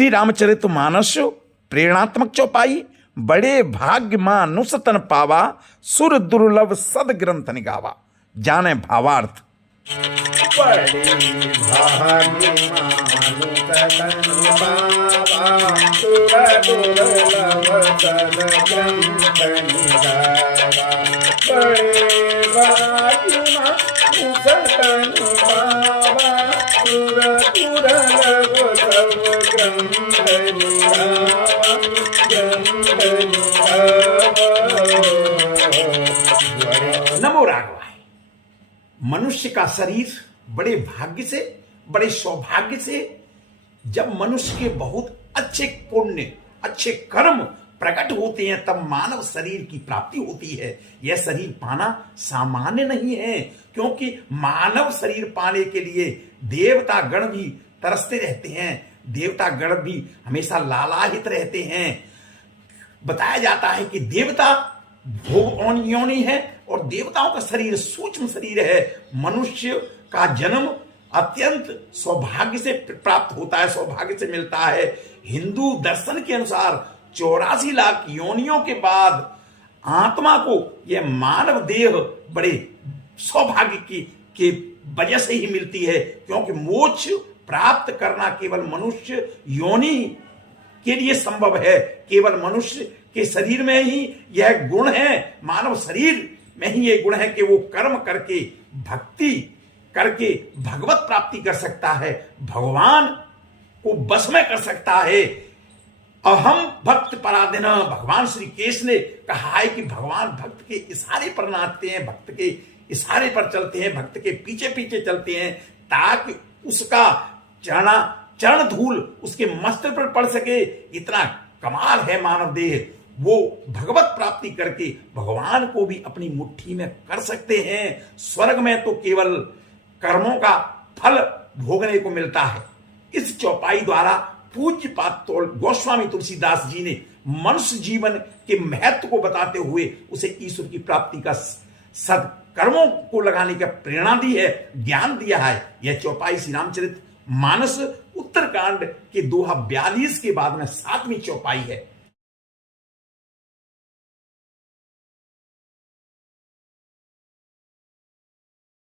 श्री रामचरित मानस प्रेरणात्मक चौपाई। बड़े भाग्य मानुष तन पावा, सुर दुर्लभ सद ग्रंथ निगावा। जाने भावार्थ। बड़े भाग्य मानुष तन पावा, सुर दुर्लभ सद ग्रंथ निगावा। बड़े भाग्य मानुष तन पावा, सुर दुर्लभ सद ग्रंथ निगावा। नमो राघवाय। मनुष्य का शरीर बड़े भाग्य से, बड़े सौभाग्य से, जब मनुष्य के बहुत अच्छे पुण्य, अच्छे कर्म प्रकट होते हैं, तब मानव शरीर की प्राप्ति होती है। यह शरीर पाना सामान्य नहीं है, क्योंकि मानव शरीर पाने के लिए देवता गण भी तरसते रहते हैं, देवता गण भी हमेशा लालायित रहते हैं। बताया जाता है कि देवता भोग योनि है और देवताओं का शरीर सूक्ष्म शरीर है। मनुष्य का जन्म अत्यंत सौभाग्य से प्राप्त होता है, सौभाग्य से मिलता है। हिंदू दर्शन के अनुसार 84 लाख योनियों के बाद आत्मा को यह मानव देह बड़े सौभाग्य की वजह से ही मिलती है, क्योंकि मोक्ष प्राप्त करना केवल मनुष्य योनि के लिए संभव है। केवल मनुष्य के शरीर में ही यह गुण है, मानव शरीर में ही यह गुण है कि वो कर्म करके, भक्ति करके भगवत प्राप्ति कर सकता है, भगवान को बस में कर सकता है। अहम भक्त पराधीन, भगवान श्री कृष्ण ने कहा है कि भगवान भक्त के इशारे पर नाचते हैं, भक्त के इशारे पर चलते हैं, भक्त के पीछे पीछे चलते हैं, ताकि उसका चरण धूल उसके मस्तक पर पड़ सके। इतना कमाल है मानव देह। वो भगवत प्राप्ति करके भगवान को भी अपनी मुट्ठी में कर सकते हैं। स्वर्ग में तो केवल कर्मों का फल भोगने को मिलता है। इस चौपाई द्वारा पूज्यपाद गोस्वामी तुलसीदास जी ने मनुष्य जीवन के महत्व को बताते हुए उसे ईश्वर की प्राप्ति का सत्कर्मों को लगाने का प्रेरणा दी है, ज्ञान दिया है। यह चौपाई श्री रामचरित मानस उत्तरकांड के दोहा 42 के बाद में 7वीं चौपाई है।